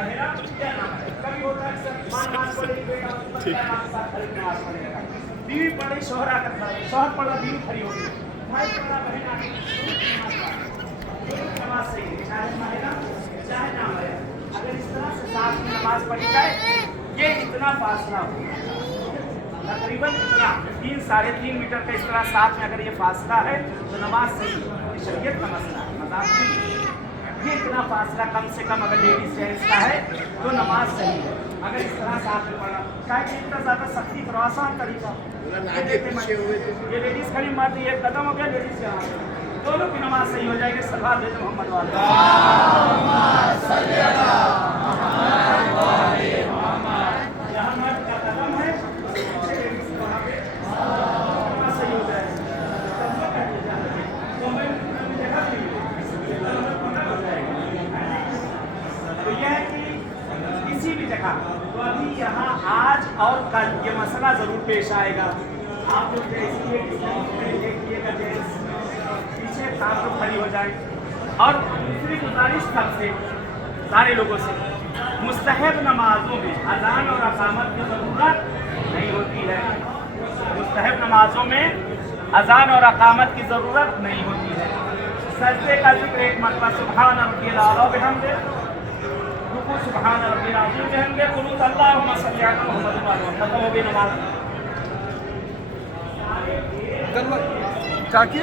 मेरा क्या नाम है? कभी होता है सर मां पढ़ेगी बेटा नाम साथ खरीद नमाज पढ़ेगा, बीवी पढ़ी शोहरा करता है, शोहर पढ़ा बीवी खड़ी होगी, भाई पढ़ा बहन आगे नमाज सही है, चाहे महिला चाहे ना महिला। अगर इस तरह से साथ में नमाज पढ़ी जाए, ये इतना फासला हो तकरीबन इतना 3-3.5 मीटर का इस तरह साथ में अगर ये फासला है तो नमाज सही है, शरीयत का मसला है, मजाक नहीं। ये इतना फासला कम से कम अगर लेडीज जेंट्स का है तो नमाज सही है। अगर इस तरह साथ में पढ़ा चाहे इतना ज़्यादा सख्ती करो, आसान तरीका। ये लेडीज खड़ी मारती है, एक कदम हो गया लेडीज यहाँ दोनों की नमाज सही हो जाएगी। सलवात दे दो मोहम्मद वाले यहाँ मर्द का कदम है, पीछे लेडीज वहाँ पे नमाज सही हो जाएगी। तो यह है कि किसी भी जगह तो अभी यहाँ आज और कल ये मसला जरूर पेश आएगा। आप लोग देखिएगा पीछे आप लोग खड़ी हो जाए। और दूसरी गुजारिश सबसे सारे लोगों से, मुस्तहब नमाजों में अजान और अकामत की ज़रूरत नहीं होती है। मुस्तहब नमाजों में अजान और अकामत की ज़रूरत नहीं होती है। सजदे का जिक्र एक मरतबा सुभान रब्बियल आला व बिहम्दिही, रुकू सुभान रब्बियल अज़ीम व बिहम्दिही, कुनूत अल्लाहुम्मा सल्लि अला मुहम्मद व आलि मुहम्मद। खत्म हो गई नमाज। काकी